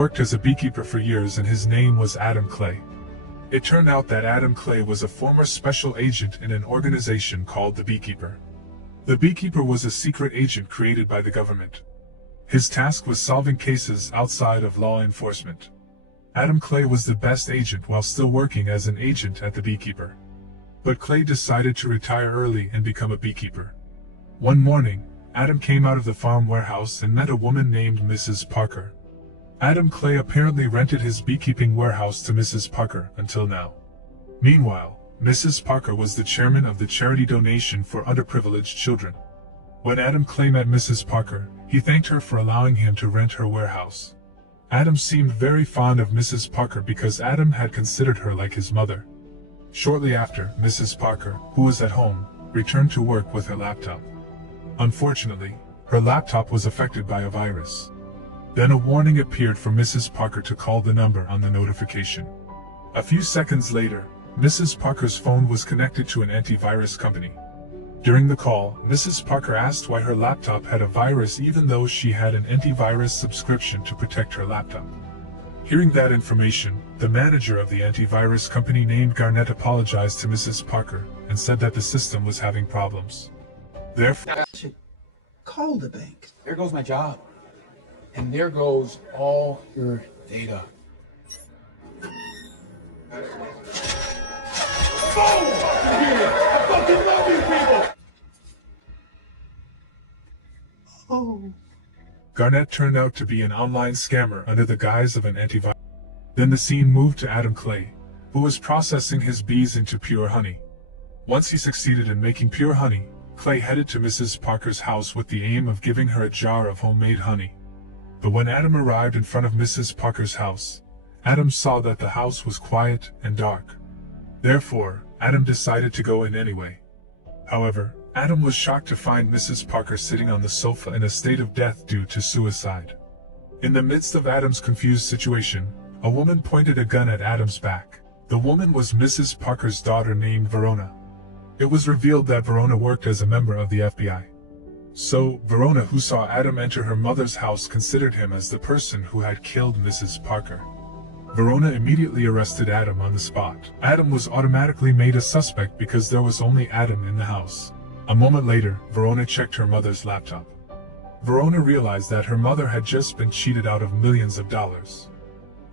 Worked as a beekeeper for years and his name was Adam Clay. It turned out that Adam Clay was a former special agent in an organization called the Beekeeper. The Beekeeper was a secret agent created by the government. His task was solving cases outside of law enforcement. Adam Clay was the best agent while still working as an agent at the Beekeeper. But Clay decided to retire early and become a beekeeper. One morning, Adam came out of the farm warehouse and met a woman named Mrs. Parker. Adam Clay apparently rented his beekeeping warehouse to Mrs. Parker until now. Meanwhile, Mrs. Parker was the chairman of the charity donation for underprivileged children. When Adam Clay met Mrs. Parker, he thanked her for allowing him to rent her warehouse. Adam seemed very fond of Mrs. Parker because Adam had considered her like his mother. Shortly after, Mrs. Parker, who was at home, returned to work with her laptop. Unfortunately, her laptop was affected by a virus. Then a warning appeared for Mrs. Parker to call the number on the notification. A few seconds later, Mrs. Parker's phone was connected to an antivirus company. During the call, Mrs. Parker asked why her laptop had a virus even though she had an antivirus subscription to protect her laptop. Hearing that information, the manager of the antivirus company named Garnett apologized to Mrs. Parker and said that the system was having problems. Therefore, I should call the bank. There goes my job. And there goes all your data. I fucking love you people! Oh. Garnett turned out to be an online scammer under the guise of an antivirus. Then the scene moved to Adam Clay, who was processing his bees into pure honey. Once he succeeded in making pure honey, Clay headed to Mrs. Parker's house with the aim of giving her a jar of homemade honey. But when Adam arrived in front of Mrs. Parker's house, Adam saw that the house was quiet and dark. Therefore, Adam decided to go in anyway. However, Adam was shocked to find Mrs. Parker sitting on the sofa in a state of death due to suicide. In the midst of Adam's confused situation, a woman pointed a gun at Adam's back. The woman was Mrs. Parker's daughter named Verona. It was revealed that Verona worked as a member of the FBI. So, Verona, who saw Adam enter her mother's house, considered him as the person who had killed Mrs. Parker. Verona immediately arrested Adam on the spot. Adam was automatically made a suspect because there was only Adam in the house. A moment later, Verona checked her mother's laptop. Verona realized that her mother had just been cheated out of millions of dollars.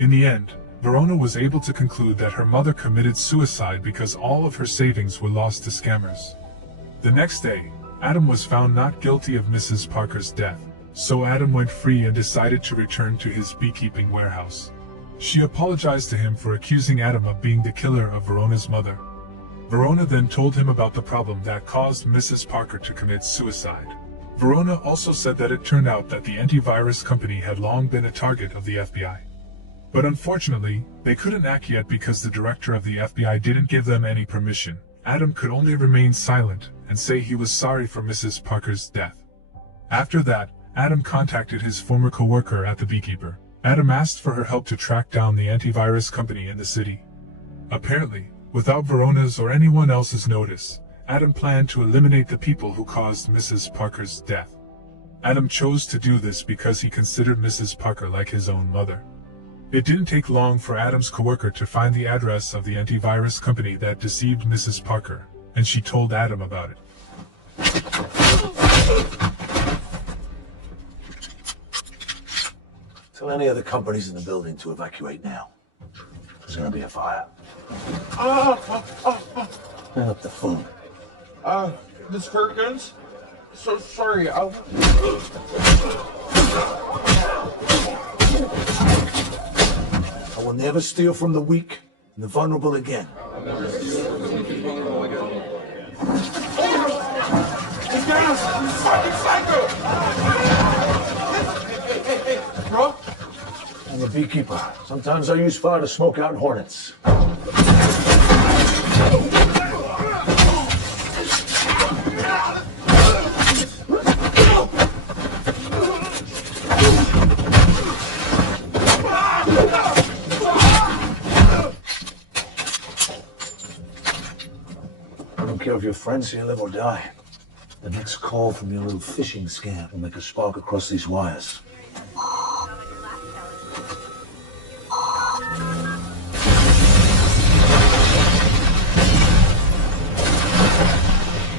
In the end, Verona was able to conclude that her mother committed suicide because all of her savings were lost to scammers. The next day, Adam was found not guilty of Mrs. Parker's death, so Adam went free and decided to return to his beekeeping warehouse. She apologized to him for accusing Adam of being the killer of Verona's mother. Verona then told him about the problem that caused Mrs. Parker to commit suicide. Verona also said that it turned out that the antivirus company had long been a target of the FBI. But unfortunately, they couldn't act yet because the director of the FBI didn't give them any permission. Adam could only remain silent and say he was sorry for Mrs. Parker's death. After that, Adam contacted his former co-worker at the Beekeeper. Adam asked for her help to track down the antivirus company in the city. Apparently, without Verona's or anyone else's notice, Adam planned to eliminate the people who caused Mrs. Parker's death. Adam chose to do this because he considered Mrs. Parker like his own mother. It didn't take long for Adam's coworker to find the address of the antivirus company that deceived Mrs. Parker, and she told Adam about it. Tell any other companies in the building to evacuate now. There's gonna be a fire. Hang up the phone. Miss Perkins? So sorry, I will never steal from the weak and the vulnerable again. This guy's fucking psycho! Hey, bro? I'm a beekeeper. Sometimes I use fire to smoke out hornets. I don't care if your friends here live or die. The next call from your little phishing scam will make a spark across these wires.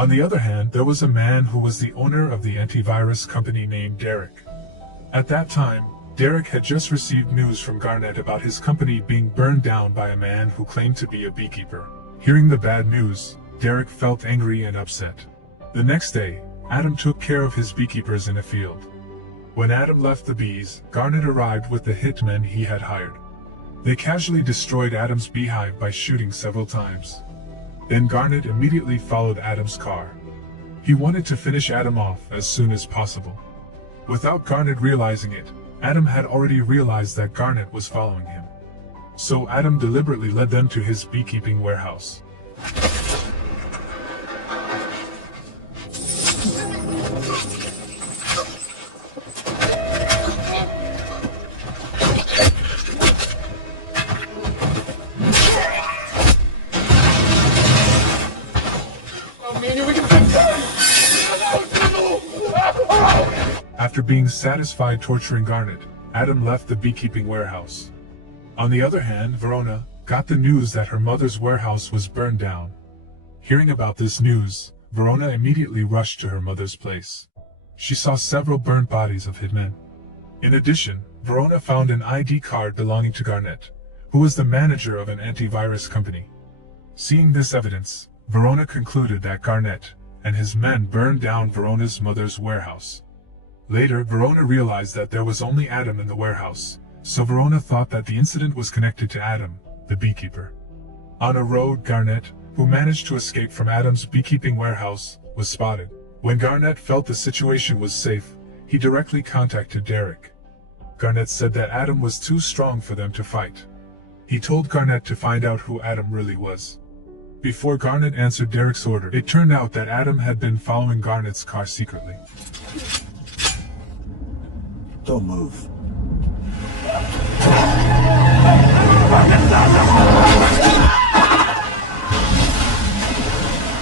On the other hand, there was a man who was the owner of the antivirus company named Derek. At that time, Derek had just received news from Garnet about his company being burned down by a man who claimed to be a beekeeper. Hearing the bad news, Derek felt angry and upset. The next day, Adam took care of his beekeepers in a field. When Adam left the bees, Garnet arrived with the hitmen he had hired. They casually destroyed Adam's beehive by shooting several times. Then Garnet immediately followed Adam's car. He wanted to finish Adam off as soon as possible. Without Garnet realizing it, Adam had already realized that Garnet was following him. So Adam deliberately led them to his beekeeping warehouse. After being satisfied torturing Garnet, Adam left the beekeeping warehouse. On the other hand, Verona got the news that her mother's warehouse was burned down. Hearing about this news, Verona immediately rushed to her mother's place. She saw several burnt bodies of hitmen. In addition, Verona found an ID card belonging to Garnet, who was the manager of an antivirus company. Seeing this evidence, Verona concluded that Garnet and his men burned down Verona's mother's warehouse. Later, Verona realized that there was only Adam in the warehouse, so Verona thought that the incident was connected to Adam, the beekeeper. On a road, Garnet, who managed to escape from Adam's beekeeping warehouse, was spotted. When Garnet felt the situation was safe, he directly contacted Derek. Garnet said that Adam was too strong for them to fight. He told Garnet to find out who Adam really was. Before Garnet answered Derek's order, it turned out that Adam had been following Garnet's car secretly. Don't move.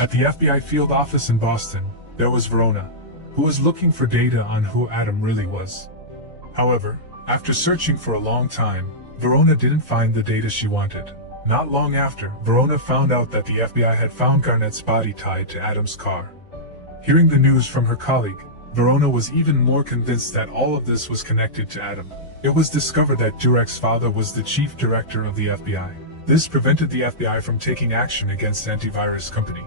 At the FBI field office in Boston, there was Verona, who was looking for data on who Adam really was. However, after searching for a long time, Verona didn't find the data she wanted. Not long after, Verona found out that the FBI had found Garnet's body tied to Adam's car. Hearing the news from her colleague, Verona was even more convinced that all of this was connected to Adam. It was discovered that Derek's father was the chief director of the FBI. This prevented the FBI from taking action against the antivirus company.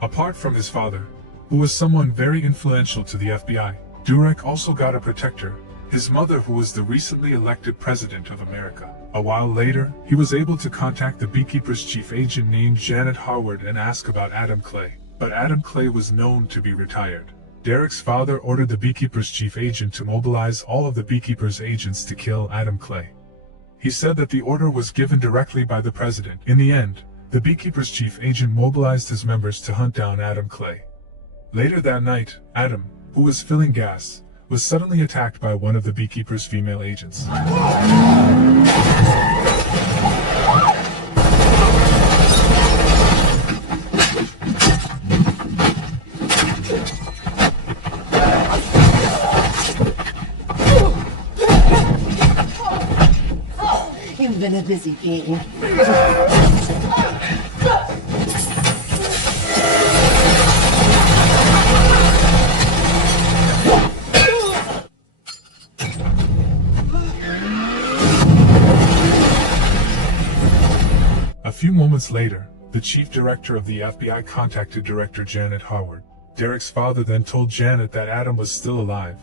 Apart from his father, who was someone very influential to the FBI, Durek also got a protector, his mother, who was the recently elected president of America. A while later, he was able to contact the Beekeeper's chief agent named Janet Harward and ask about Adam Clay. But Adam Clay was known to be retired. Derek's father ordered the Beekeeper's chief agent to mobilize all of the Beekeeper's agents to kill Adam Clay. He said that the order was given directly by the president. In the end, the Beekeeper's chief agent mobilized his members to hunt down Adam Clay. Later that night, Adam, who was filling gas, was suddenly attacked by one of the Beekeeper's female agents. You've been a busy bee. A few moments later, the chief director of the FBI contacted Director Janet Harward. Derek's father then told Janet that Adam was still alive.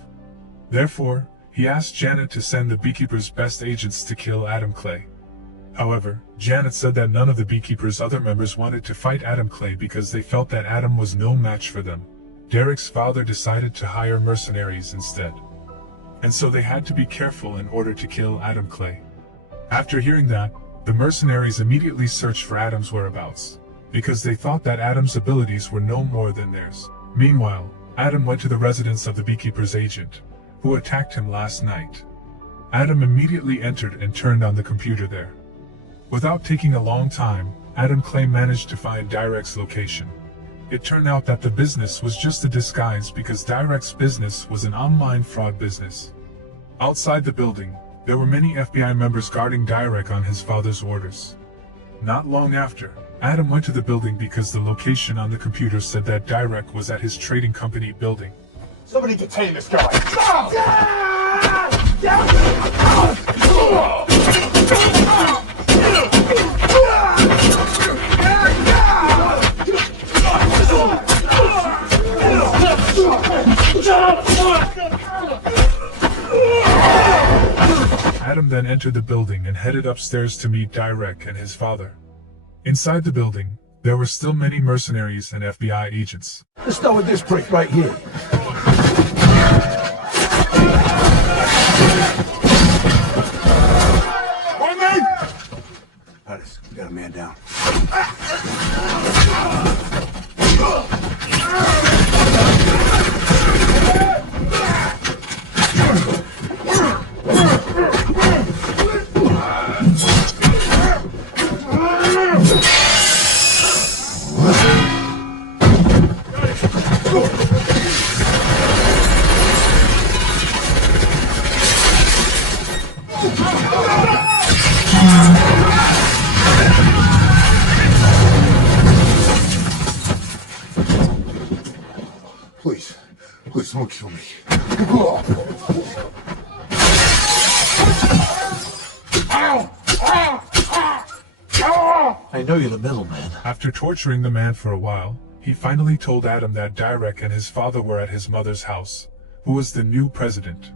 Therefore, he asked Janet to send the Beekeeper's best agents to kill Adam Clay. However, Janet said that none of the Beekeeper's other members wanted to fight Adam Clay because they felt that Adam was no match for them. Derek's father decided to hire mercenaries instead. And so they had to be careful in order to kill Adam Clay. After hearing that, the mercenaries immediately searched for Adam's whereabouts, because they thought that Adam's abilities were no more than theirs. Meanwhile, Adam went to the residence of the Beekeeper's agent, who attacked him last night. Adam immediately entered and turned on the computer there. Without taking a long time, Adam Clay managed to find Direct's location. It turned out that the business was just a disguise because Direct's business was an online fraud business. Outside the building, there were many FBI members guarding Direct on his father's orders. Not long after, Adam went to the building because the location on the computer said that Derek was at his trading company building. Somebody detain this guy. Adam then entered the building and headed upstairs to meet Derek and his father. Inside the building, there were still many mercenaries and FBI agents. Let's start with this prick right here. Titus, we got a man down. Please don't kill me. I know you're the middleman. After torturing the man for a while, he finally told Adam that Derek and his father were at his mother's house, who was the new president.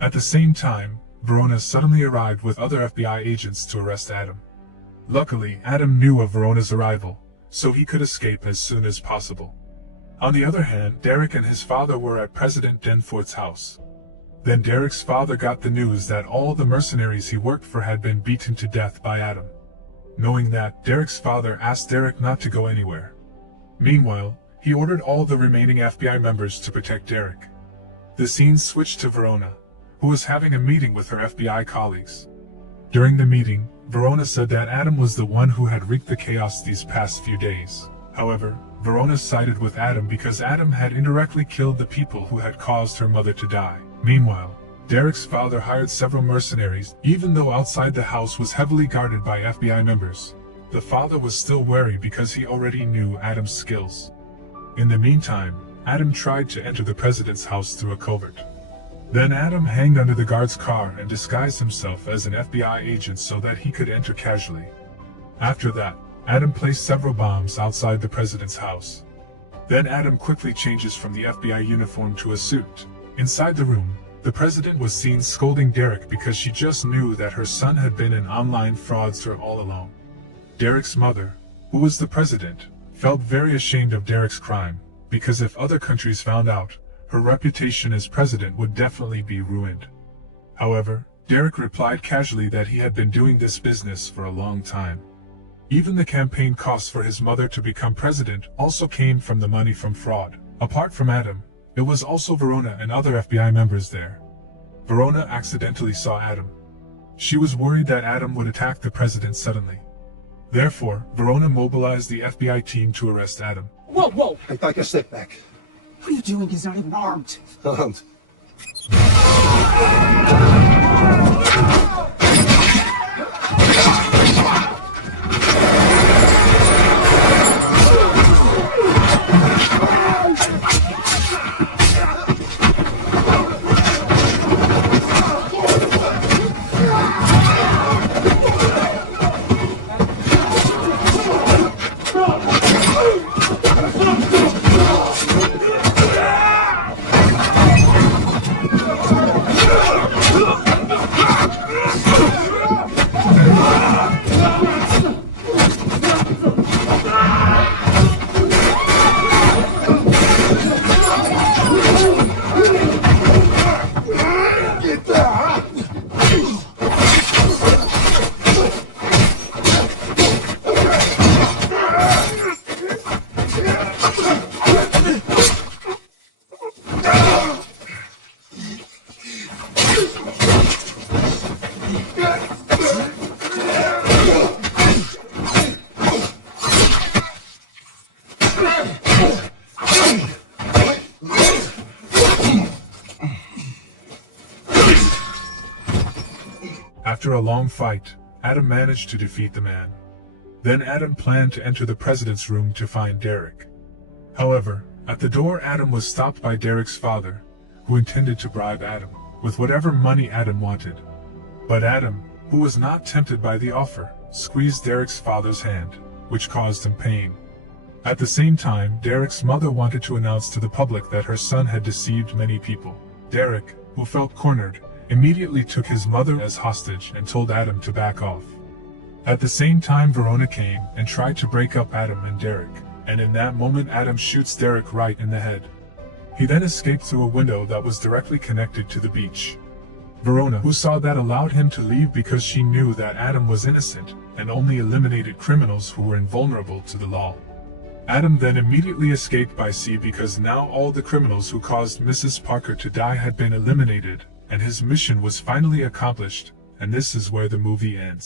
At the same time, Verona suddenly arrived with other FBI agents to arrest Adam. Luckily, Adam knew of Verona's arrival, so he could escape as soon as possible. On the other hand, Derek and his father were at President Denforth's house. Then Derek's father got the news that all the mercenaries he worked for had been beaten to death by Adam. Knowing that, Derek's father asked Derek not to go anywhere. Meanwhile, he ordered all the remaining FBI members to protect Derek. The scene switched to Verona, who was having a meeting with her FBI colleagues. During the meeting, Verona said that Adam was the one who had wreaked the chaos these past few days. However, Verona sided with Adam because Adam had indirectly killed the people who had caused her mother to die. Meanwhile, Derek's father hired several mercenaries, even though outside the house was heavily guarded by FBI members. The father was still wary because he already knew Adam's skills. In the meantime, Adam tried to enter the president's house through a covert. Then Adam hanged under the guard's car and disguised himself as an FBI agent so that he could enter casually. After that, Adam placed several bombs outside the president's house. Then Adam quickly changes from the FBI uniform to a suit. Inside the room, the president was seen scolding Derek because she just knew that her son had been an online fraudster all along. Derek's mother, who was the president, felt very ashamed of Derek's crime, because if other countries found out, her reputation as president would definitely be ruined. However, Derek replied casually that he had been doing this business for a long time. Even the campaign costs for his mother to become president also came from the money from fraud. Apart from Adam, it was also Verona and other FBI members there. Verona accidentally saw Adam. She was worried that Adam would attack the president suddenly. Therefore, Verona mobilized the FBI team to arrest Adam. Whoa, whoa! Hey, take a step back. What are you doing? He's not even armed. Armed. After a long fight, Adam managed to defeat the man. Then Adam planned to enter the president's room to find Derek. However, at the door Adam was stopped by Derek's father, who intended to bribe Adam with whatever money Adam wanted. But Adam, who was not tempted by the offer, squeezed Derek's father's hand, which caused him pain. At the same time, Derek's mother wanted to announce to the public that her son had deceived many people. Derek, who felt cornered, immediately took his mother as hostage and told Adam to back off. At the same time, Verona came and tried to break up Adam and Derek, and in that moment Adam shoots Derek right in the head. He then escaped through a window that was directly connected to the beach. Verona, who saw that, allowed him to leave because she knew that Adam was innocent and only eliminated criminals who were invulnerable to the law. Adam then immediately escaped by sea because now all the criminals who caused Mrs. Parker to die had been eliminated, and his mission was finally accomplished, and this is where the movie ends.